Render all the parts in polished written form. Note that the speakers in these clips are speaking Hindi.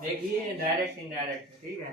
देखिए डायरेक्ट इनडायरेक्ट, ठीक है।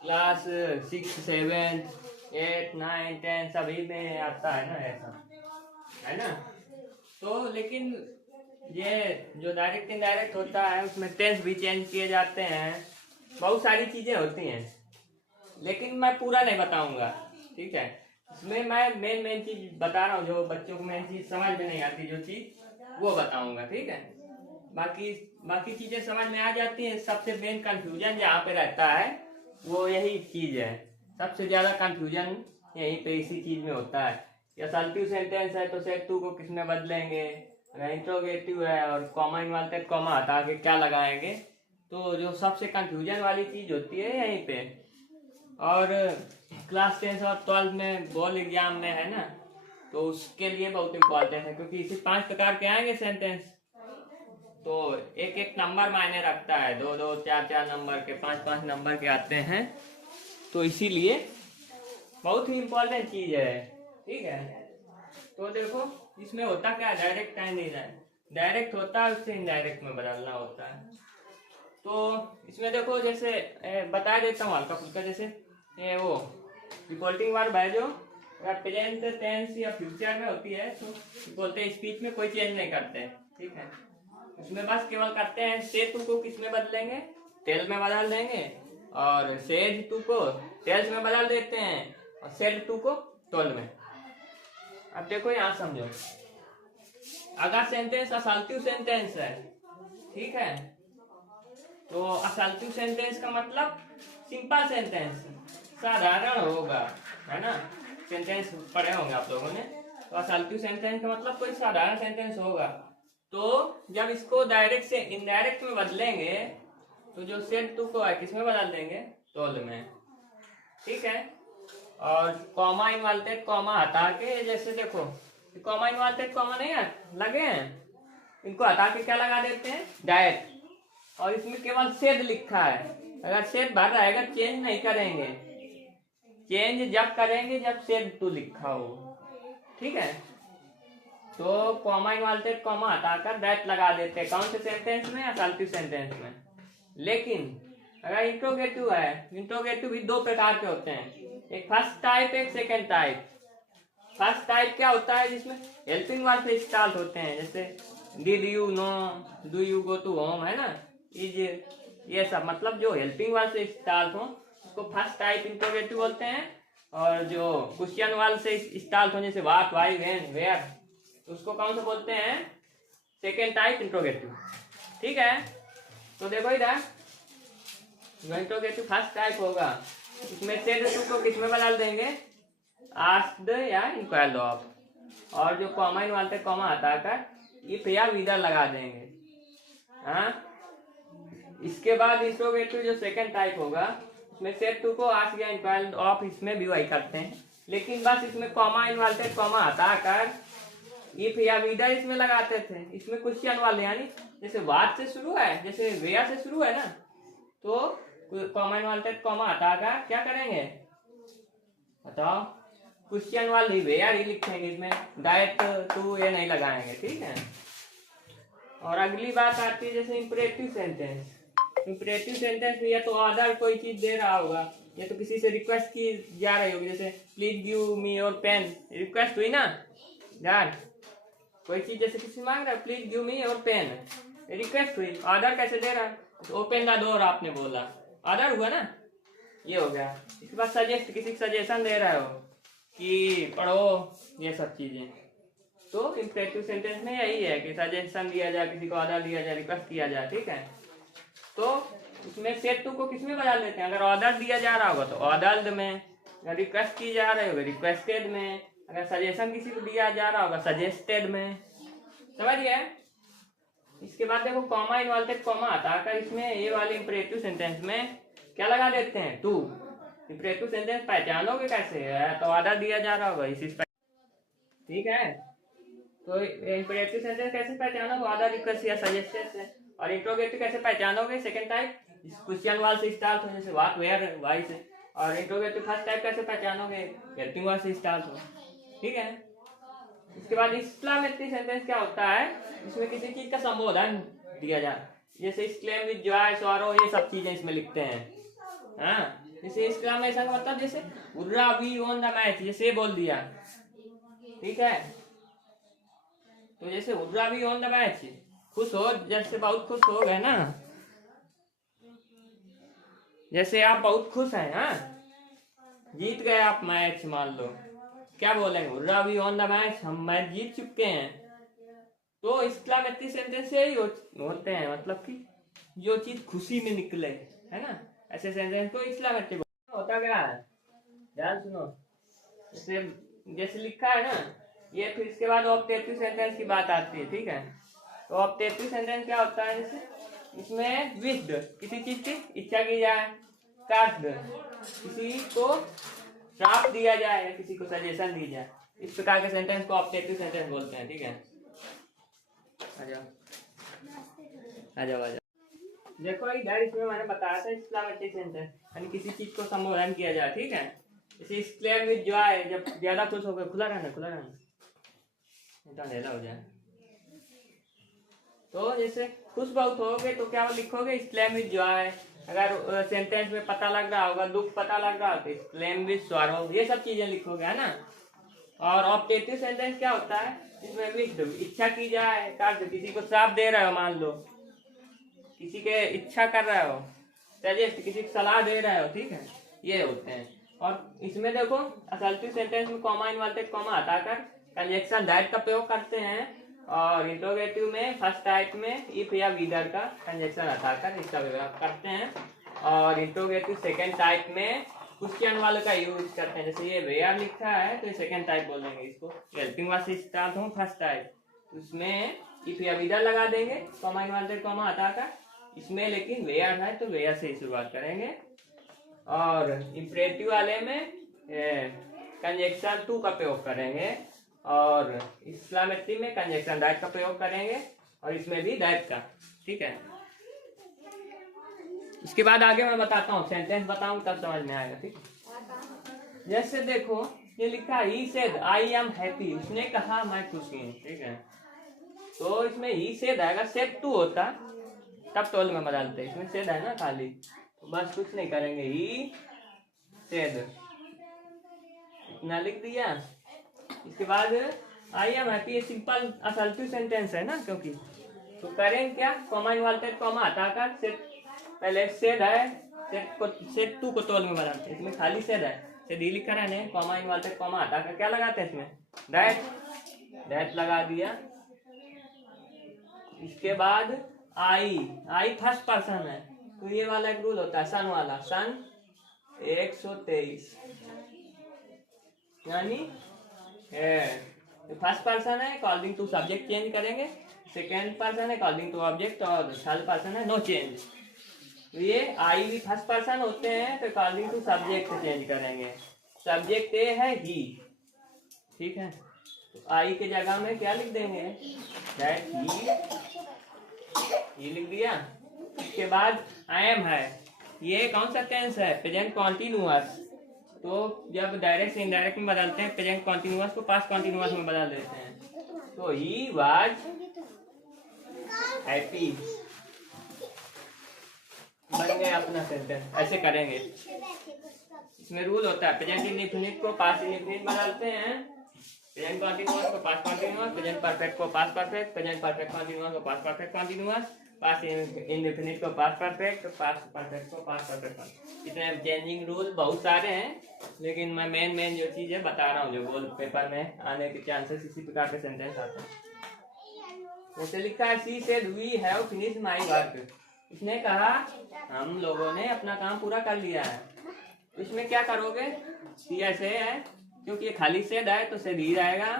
क्लास 6, 7, 8, 9, 10 सभी में आता है ना ऐसा, है ना। तो लेकिन ये जो डायरेक्ट इनडायरेक्ट होता है उसमें टेंस भी चेंज किए जाते हैं, बहुत सारी चीजें होती हैं, लेकिन मैं पूरा नहीं बताऊंगा, ठीक है। इसमें मैं मेन मेन चीज बता रहा हूँ, जो बच्चों को मेन चीज समझ में नहीं आती जो चीज, वो बताऊंगा, ठीक है। बाकी बाकी चीजें समझ में आ जाती हैं। सबसे मेन कंफ्यूजन जहाँ पे रहता है वो यही चीज है। सबसे ज्यादा कंफ्यूजन यहीं पे इसी चीज में होता है। या सल्टिव सेंटेंस है तो सेट टू को किस में बदलेंगे, अगर इंट्रोगेटिव है और कॉमा इनवॉल्व कॉमा हटा के क्या लगाएंगे, तो जो सबसे कंफ्यूजन वाली चीज होती है यहीं पे। और क्लास 10 और 12 में बोर्ड एग्जाम में है ना, तो उसके लिए बहुत इंपॉर्टेंट है, क्योंकि इसी 5 प्रकार के आएंगे सेंटेंस, तो एक एक नंबर मायने रखता है, 2 2 4 4 नंबर के, 5 5 नंबर के आते हैं, तो इसीलिए बहुत ही इंपॉर्टेंट चीज है, ठीक है। तो देखो इसमें होता क्या है, डायरेक्ट टाइम नहीं है, डायरेक्ट होता है उससे इनडायरेक्ट में बदलना होता है। तो इसमें देखो जैसे बता देता हूँ हल्का फुल्का, जैसे वो रिपोर्टिंग वर्ब है जो प्रेजेंट टेंस या फ्यूचर में होती है, तो बोलते हैं स्पीच में कोई चेंज नहीं करते, ठीक है। उसमें बस केवल करते हैं से टू को किस में बदलेंगे, टेल में बदल देंगे, और सेज टू को टेल्स में बदल देते हैं, और सेड टू को टोल में। अब देखो यहाँ समझो, अगर सेंटेंस असल्टिव सेंटेंस है, ठीक है, तो असल्टिव सेंटेंस का मतलब सिंपल सेंटेंस, साधारण होगा, है ना। सेंटेंस पढ़े होंगे आप लोगों ने, तो असल्टिव सेंटेंस का मतलब कोई साधारण सेंटेंस होगा। तो जब इसको डायरेक्ट से इनडायरेक्ट में बदलेंगे, तो जो सेड टू को है किस में बदल देंगे, टोल में, ठीक है। और कॉमा इनवाल्टेड कॉमा हटा के, जैसे देखो कॉमा इनवाल्टेड कॉमा नहीं है लगे हैं, इनको हटा के क्या लगा देते हैं, डायरेक्ट। और इसमें केवल सेड लिखा है, अगर सेड भर रहेगा चेंज नहीं करेंगे, चेंज जब करेंगे जब सेड टू लिखा हो, ठीक है। तो कॉमा इनवाल्टेड कॉमा हटाकर दैट लगा देते हैं, कौन से सेंटेंस में, असल्टिव सेंटेंस में। लेकिन अगर इंट्रोगेटिव है, इंट्रोगेटिव भी दो प्रकार के होते हैं, एक फर्स्ट टाइप, एक सेकेंड टाइप। फर्स्ट टाइप क्या होता है, जिसमें हेल्पिंग वर्ब से स्टार्ट होते हैं, जैसे did you know, do you go to home, है ना, इज, ये सब मतलब जो हेल्पिंग वर्ब से स्टार्ट हो उसको फर्स्ट टाइप इंट्रोगेटिव बोलते हैं। और जो क्वेश्चन वर्ब से स्टार्ट हो, जैसे व्हाट, व्हाई, व्हेन, वेयर, उसको कौन सा बोलते हैं, सेकेंड टाइप इंट्रोगेटिव, ठीक है। तो देखो इधर इंट्रोगेटिव फर्स्ट टाइप होगा, इसमें सेड टू को किस में बदल देंगे, आस्क्ड या इंक्वायर्ड ऑफ, और जो कॉमा इनवॉल्व कॉमा हटाकर इफ या विदर लगा देंगे, हाँ। इसके बाद इंट्रोगेटिव जो सेकंड टाइप होगा, उसमें सेड टू को आस्क या इंक्वायर्ड ऑफ, इसमें भी वही करते हैं, लेकिन बस इसमें कॉमा इनवॉल्व कॉमा हटाकर इफ या विदर इसमें लगाते थे। इसमें क्वेश्चन वाले, यानी जैसे व्हाट से शुरू है, जैसे वेयर से शुरू है ना, तो कॉमा इनवॉल्व कॉमा हटाकर क्या करेंगे, बताओ, क्वेश्चन वाले वेयर ही लिखेंगे, इसमें डायरेक्ट टू ये नहीं लगाएंगे, ठीक है। और अगली बात आती है जैसे इंपरेटिव सेंटेंस। इंपरेटिव सेंटेंस में या तो ऑर्डर कोई चीज दे रहा होगा, या तो किसी से रिक्वेस्ट की जा रही होगी, जैसे please give me your pen, request हुई ना यार, कोई चीज जैसे किसी मांग रहा है please give me your pen, request हुई। ऑर्डर कैसे दे रहा है, ओपन द डोर आपने बोला, ऑर्डर हुआ ना, ये हो गया। इसके बाद सजेस्ट, किसी को सजेशन दे रहे हो कि पढ़ो, ये सब चीजें। तो इंपरेटिव सेंटेंस में यही है कि सजेशन दिया जाए, किसी को ऑर्डर दिया जाए, रिक्वेस्ट किया जाए, ठीक है। तो उसमें सेड टू को किस में बदल देते हैं, अगर ऑर्डर दिया जा रहा होगा तो ऑर्डर्ड में, अगर रिक्वेस्ट की जा रही होगी रिक्वेस्टेड में, अगर सजेशन किसी को दिया जा रहा होगा सजेस्टेड में, समझ गए। इसके बाद देखो कॉमा इनवॉल्व कॉमा हटाकर इसमें ये वाले इंपरेटिव सेंटेंस में क्या लगा देते हैं, टू। इंपरेटिव सेंटेंस पहचानोगे कैसे है, तो ऑर्डर दिया जा रहा होगा इसी, ठीक है। तो इंपरेटिव सेंटेंस कैसे पहचानोगे, ऑर्डर, रिक्वेस्ट या सजेस्टेड से। और इंट्रोगेटिव कैसे पहचानोगे, सेकंड टाइप, क्वेश्चन वाल से स्टार्ट हो, जैसे व्हाट, वेयर, व्हाई से। और इंट्रोगेटिव फर्स्ट टाइप कैसे पहचानोगे, हेल्पिंग वर्ब से स्टार्ट हो, ठीक है। इसके बाद एक्सक्लेमेटरी सेंटेंस क्या होता है, इसमें किसी चीज का संबोधन दिया जाए, जैसे exclaim with joy, sorrow, ये सब चीजें इसमें लिखते हैं। हाँ, जैसे exclamation का मतलब जैसे hurrah we won the match, जैसे ये बोल दिया, ठीक है। तो जैसे hurrah we won the match, खुश हो, जैसे बहुत खुश हो गए ना, जैसे आप बहुत खुश हैं, हाँ, जीत गए आप मैच, मान लो, क्या बोलेंगे, hurrah we won the match, हम मैच जीत चुके हैं। तो एक्सक्लेमेटरी सेंटेंस यही होते हैं, मतलब कि जो चीज खुशी में निकले, है ना, ऐसे सेंटेंस को एक्सक्लेमेटरी होता क्या है, ध्यान सुनो। जैसे जैसे लिखा है ना ये, फिर इसके बाद ऑब्जेक्टिव सेंटेंस की बात आती है, ठीक है। तो ऑब्जेक्टिव सेंटेंस क्या होता है, जैसे इसमें विश्ड, किसी चीज की इच्छा की जाए, कास्ट, किसी को श्राप दिया जाए, या किसी को सजेशन दी जाए, इस प्रकार के सेंटेंस को ऑब्जेक्टिव सेंटेंस बोलते हैं, ठीक है। आ जाओ आ जाओ आ जाओ। देखो इधर इसमें मैंने बताया था एक्सक्लेमेटरी सेंटेंस, यानी किसी चीज को संबोधन किया जाए, ठीक है। जैसे एक्सक्लेम विद जॉय, जब ज्यादा खुश हो गए, खुला रहना नहीं तो अंधेरा हो जाए। तो जैसे खुश बहुत होगे तो क्या लिखोगे, एक्सक्लेम विद जॉय। अगर सेंटेंस में पता लग रहा होगा, दुख पता लग रहा हो तो एक्सक्लेम विद सॉरो, ये सब चीजें लिखोगे, है ना। और ऑब्जेक्टिव सेंटेंस क्या होता है, इसमें विश्ड, इच्छा की जाए, कार्य, किसी को श्राप दे रहे हो, मान लो किसी के इच्छा कर रहे हो, सजेस्ट, किसी को सलाह दे रहे हो, ठीक है, ये होते हैं। और इसमें देखो असल्टिव सेंटेंस में कॉमा इन्वर्टेड कॉमा हटाकर कंजक्शन दैट का प्रयोग करते हैं, और इंट्रोगेटिव में फर्स्ट टाइप में इफ या विदर का कंजक्शन हटाकर इसका प्रयोग करते हैं, और इंट्रोगेटिव सेकेंड टाइप में क्वेश्चन वाले का यूज करते हैं। जैसे ये वेयर लिखा है तो ये सेकेंड टाइप बोलेंगे इसको, हेल्पिंग वर्ब से स्टार्ट हो फर्स्ट टाइप, उसमें इफ या विदर लगा देंगे, कॉमा इन्वर्टेड कॉमा हटाकर, इसमें लेकिन वेयर है तो वेयर से ही शुरुआत करेंगे। और इंपरेटिव वाले में कंजक्शन टू का प्रयोग करेंगे, और एक्सक्लेमेटरी में कंजक्शन दैट का प्रयोग करेंगे, और इसमें भी दैट का, ठीक है। इसके बाद आगे मैं बताता हूँ, सेंटेंस बताऊँ तब समझ में आएगा, ठीक। जैसे देखो ये लिखा है he said I am happy, उसने कहा मैं खुशी हूँ, ठीक है। तो इसमें ही सेड आएगा, सेड टू होता तब टोल में बदलते, इसमें सेड है ना खाली, तो बस कुछ नहीं करेंगे, ही सेड इतना लिख दिया। इसके बाद आई एम हैप्पी, ये सिंपल असल्टिव सेंटेंस है ना, क्योंकि तो करेंगे क्या, कॉमा इन्वर्टेड कॉमा हटाकर सेड, पहले सेड है, सेड को सेड टू को टोल में बदलते, इसमें खाली सेड है, सेड ही लिखा रहने, कॉमा इन्वर्टेड कॉमा हटाकर क्या लगाते हैं इसमें, दैट लगा दिया। इसके बाद आई फर्स्ट पर्सन है, तो ये वाला एक रूल होता है सन वाला, सन 123, यानी फर्स्ट पर्सन है अकॉर्डिंग टू सब्जेक्ट चेंज करेंगे, सेकेंड पर्सन है अकॉर्डिंग टू ऑब्जेक्ट, और थर्ड पर्सन है नो चेंज। तो ये आई भी फर्स्ट पर्सन होते हैं तो अकॉर्डिंग टू सब्जेक्ट चेंज करेंगे, सब्जेक्ट ए है ही, ठीक है। तो आई के जगह में क्या लिख देंगे, दैट ही लिख दिया। इसके बाद आई एम है, ये कौन सा टेंस है, प्रेजेंट कॉन्टिन्यूअस, तो जब डायरेक्ट से इनडायरेक्ट में बदलते हैं प्रेजेंट कॉन्टिन्यूअस को पास्ट कॉन्टिन्यूअस में बदल देते हैं। तो ही वाज हैप्पी बन गया अपना सेंटेंस, ऐसे करेंगे। इसमें रूल होता है प्रेजेंट इंडेफिनिट को पास्ट इंडेफिनिट बदलते हैं, प्रेजेंट कॉन्टिन्यूअस को पास्ट कॉन्टिन्यूअस, प्रेजेंट परफेक्ट को past perfect, present perfect continuous को past perfect continuous, past indefinite को पास्ट परफेक्ट, पास्ट परफेक्ट को पास्ट परफेक्ट। इतने चेंजिंग रूल बहुत सारे हैं, लेकिन मैं मेन जो चीज है बता रहा हूँ, जो गोल्ड पेपर में आने के चांसेस इसी प्रकार के सेंटेंस आते हैं। जैसे लिखा है she said we have finished my work, इसने कहा हम लोगों ने अपना काम पूरा कर लिया है। इसमें क्या करोगे, सी ऐसे है क्योंकि ये खाली सेड है तो सेड ही रहेगा,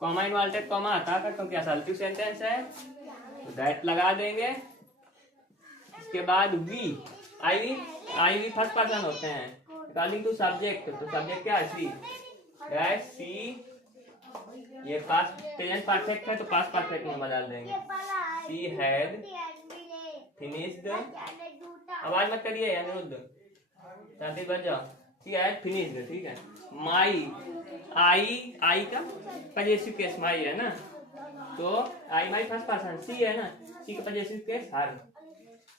कॉमा इन्वर्टेड कॉमा हटा कर क्योंकि असल्टिव सेंटेंस है तो दैट लगा देंगे। इसके बाद we I we first person होते हैं अकॉर्डिंग टू सब्जेक्ट, तो सब्जेक्ट क्या है, सी, दैट सी, ये पास्ट प्रेजेंट परफेक्ट है तो पास्ट परफेक्ट में बदल देंगे, सी हैड फिनिश्ड, आवाज मत करिए अनिरुद्ध, शांति बन जाओ, सी हैड फिनिश्ड, ठीक है। माई आई का पजेसिव केस माई है ना, तो आई माई फर्स्ट पर्सन सी है ना, सी का possessive case her,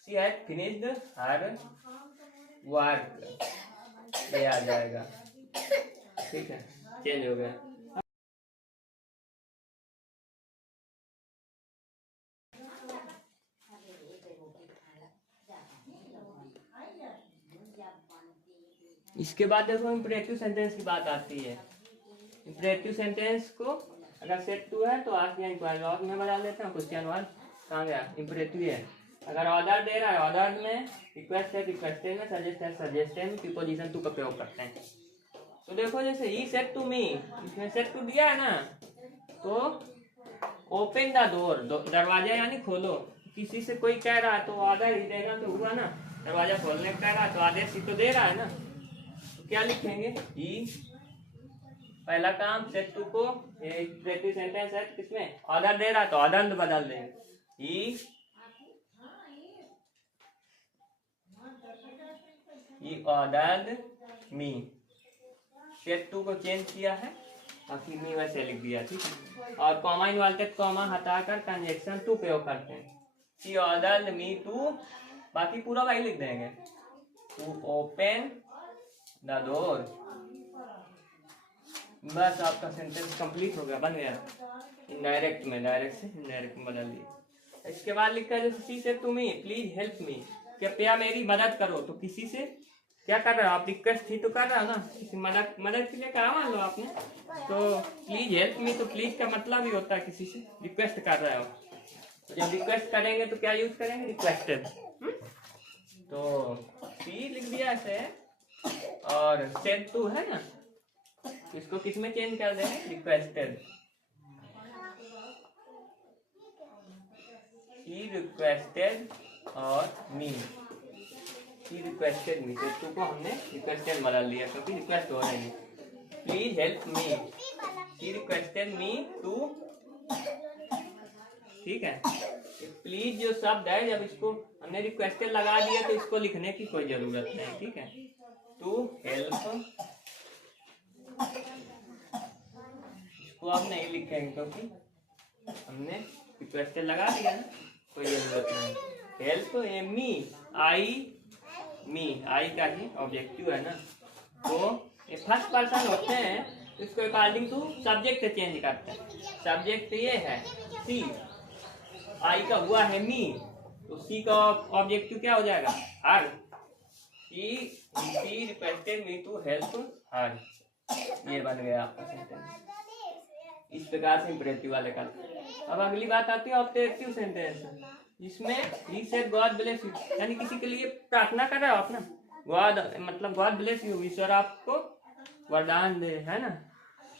she had finished her work, ये आ जाएगा। ठीक है, चेंज हो गया। इसके बाद देखो इंपरेटिव सेंटेंस की बात आती है। इंपरेटिव सेंटेंस को अगर सेट टू है तो आस्क या इंक्वायरी, और में बदल देते हैं क्वेश्चन वन, कहाँ गया, इंपरेटिव है। अगर ऑर्डर दे रहा है, ऑर्डर में रिक्वेस्ट है, रिक्वेस्टेड में, सजेस्ट है, सजेस्टेड में प्रीपोजिशन टू का प्रयोग करते हैं। तो देखो जैसे ही सेट टू मी, इसमें सेट टू दिया है ना, तो ओपन द डोर, दरवाजा यानी खोलो। किसी से कोई कह रहा है तो ऑर्डर ही देना तो हुआ ना, दरवाजा खोलने का कह रहा है तो आदेश ही तो दे रहा है ना, तो क्या लिखेंगे, ही। पहला काम सेट टू को, ये इंपरेटिव सेंटेंस है, किसमें ऑर्डर दे रहा है तो ऑर्डर बदल देंगे, he ordered me. Set two को चेंज किया है, बाकी मी वैसे लिख दिया, ठीक है। और कॉमा इन्वॉल्टेड कॉमा हटाकर कंजक्शन टू प्रयोग करते हैं, शी ऑर्डर्ड मी टू, बाकी पूरा वही लिख देंगे, टू ओपन द डोर। बस आपका सेंटेंस कंप्लीट हो गया, बन गया। इनडायरेक्ट में डायरेक्ट से इनडायरेक्ट में बदल दिया। इसके बाद लिखा है जैसे she said to me please help me, कृपया मेरी मदद करो। तो किसी से क्या कर रहे हो आप, रिक्वेस्ट ही तो कर रहे हो ना, किसी मदद के लिए कहा मान लो आपने, तो प्लीज हेल्प मी, तो प्लीज का मतलब ही होता है किसी से रिक्वेस्ट कर रहे हो। तो जब रिक्वेस्ट करेंगे तो क्या यूज करेंगे, रिक्वेस्टेड। तो सी लिख दिया ऐसे, और सेड टू है ना, इसको किस में चेंज कर देंगे, रिक्वेस्टेड। शी रिक्वेस्टेड और मी, शी रिक्वेस्टेड मी, तो टू को हमने रिक्वेस्टेड बदल दिया क्योंकि रिक्वेस्ट हो रही है। Please help me, she requested me to, ठीक है। प्लीज जो शब्द है, जब इसको हमने रिक्वेस्टेड लगा दिया तो इसको लिखने की कोई जरूरत नहीं, ठीक है। टू हेल्प, इसको आप नहीं लिखेंगे क्योंकि हमने रिक्वेस्टेड लगा दिया ना, कोई जरूरत नहीं। हेल्प ए मी, आई मी, आई का ही ऑब्जेक्टिव है ना, तो ये फर्स्ट पर्सन होते हैं तो इसको अकॉर्डिंग टू सब्जेक्ट चेंज करते हैं। सब्जेक्ट ये है सी, आई का हुआ है मी, तो सी का ऑब्जेक्टिव क्या हो जाएगा, her. She requested me to help her, ये बन गया आपका सेंटेंस। इस प्रकार से इंपरेटिव वाले का। अब अगली बात आती है ऑब्जेक्टिव सेंटेंस, जिसमें he said God bless you, यानी किसी के लिए प्रार्थना कर रहे हो आप ना, गॉड मतलब गॉड ब्लेस यू, ईश्वर आपको वरदान दे, है ना,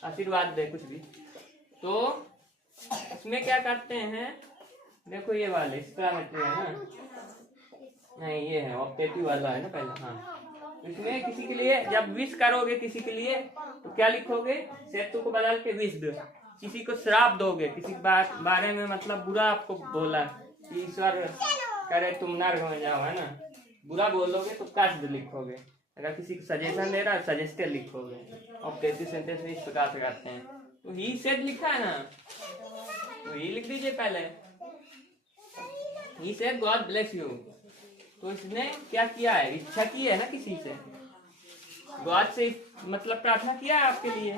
आशीर्वाद दे कुछ भी। तो इसमें क्या करते हैं, देखो ये वाले एक्सक्लेमेटरी है ना, नहीं ये है ऑब्जेक्टिव वाला है ना पहला, हाँ। इसमें किसी के लिए जब विश करोगे किसी के लिए तो क्या लिखोगे, सेड टू को बदल के विश दो। किसी को श्राप दोगे, किसी बारे में मतलब बुरा आपको बोला, ईश्वर करे तुम नर्क में जाओ, है ना, बुरा बोलोगे तो कष्ट लिखोगे। अगर किसी को सजेशन दे रहा है सजेस्टेड लिखोगे। ऑब्जेक्टिव सेंटेंस में इस प्रकार से करते हैं। तो ही सेड लिखा है ना, तो ही लिख दीजिए पहले, he said God bless you. तो इसने क्या किया है, इच्छा की है ना किसी से, गॉड से मतलब प्रार्थना किया है आपके लिए।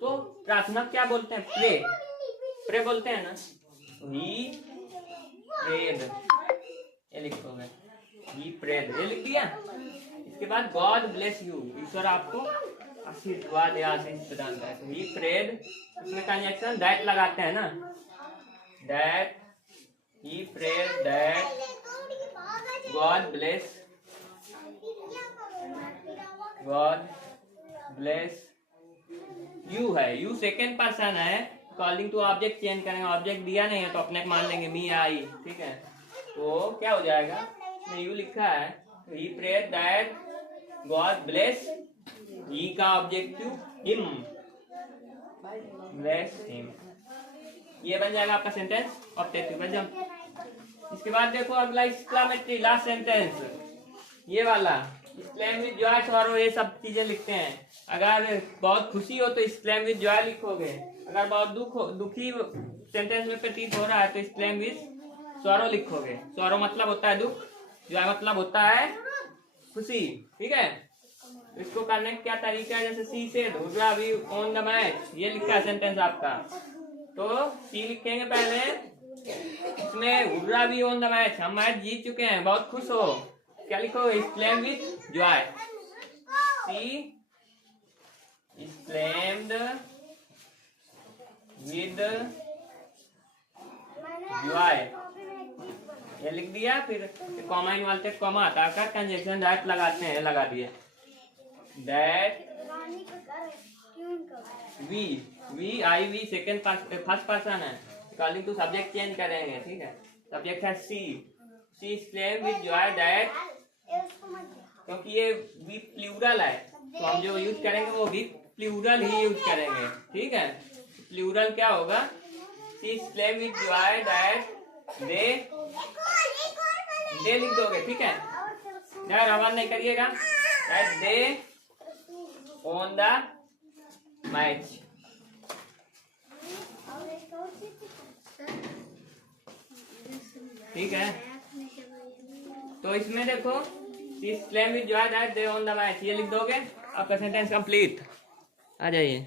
तो प्रार्थना क्या बोलते हैं, प्रे, प्रे बोलते हैं ना। ही प्रेड, ये लिखोगे, ही प्रेड, ये लिख दिया। इसके बाद गॉड ब्लेस यू, ईश्वर आपको आशीर्वाद या आशीष प्रदान करे। ही प्रेड, इसमें कंजक्शन दैट लगाते हैं ना, that, he prayed that God bless you है, you सेकेंड पर्सन है, कॉलिंग टू ऑब्जेक्ट चेंज करेंगे, ऑब्जेक्ट दिया नहीं है तो अपने मान लेंगे मी आई, ठीक है। तो क्या हो जाएगा, इसमें यू लिखा है, he prayed that God bless, he का ऑब्जेक्टिव him, bless him, ये बन जाएगा आपका सेंटेंस ऑब्जेक्टिव बन जाओ। इसके बाद देखो अगला एक्सक्लेमेटरी, लास्ट सेंटेंस, ये वाला एक्सक्लेम विद जॉय सॉरो, ये सब चीजें लिखते हैं। अगर बहुत खुशी हो तो एक्सक्लेम विद जॉय लिखोगे, अगर बहुत दुखी सेंटेंस में प्रतीत हो रहा है तो इस क्लेम विद सॉरो लिखोगे। सॉरो मतलब होता है दुख, जॉय मतलब होता है खुशी, ठीक है। इसको करने का क्या तरीका है, जैसे सी से धुर्रा वी ऑन द मैच, ये लिखा है सेंटेंस आपका, तो सी लिखेंगे पहले, इसमें hurrah we on the match, हम मैच जीत चुके हैं, बहुत खुश हो, क्या लिखो, claim with joy, she is claimed with joy, ये लिख दिया। फिर कॉमा इनवॉल्टेड कॉमा हटाकर कंजक्शन दैट लगाते हैं, लगा दिए, that we I we second first person है, अकॉर्डिंग टू सब्जेक्ट चेंज करेंगे, ठीक है। सब्जेक्ट है she is claim with joy that, क्योंकि ये वी प्लूरल है तो हम जो यूज करेंगे वो वी प्लूरल ही यूज करेंगे, ठीक है। प्लूरल क्या होगा, she is claim with joy that they लिख दोगे, ठीक है, आवाज नहीं करिएगा, that they on the match, ठीक है। तो इसमें देखो claim with joy that they on the match, ये लिख दोगे, आपका सेंटेंस कंप्लीट। आ जाइए।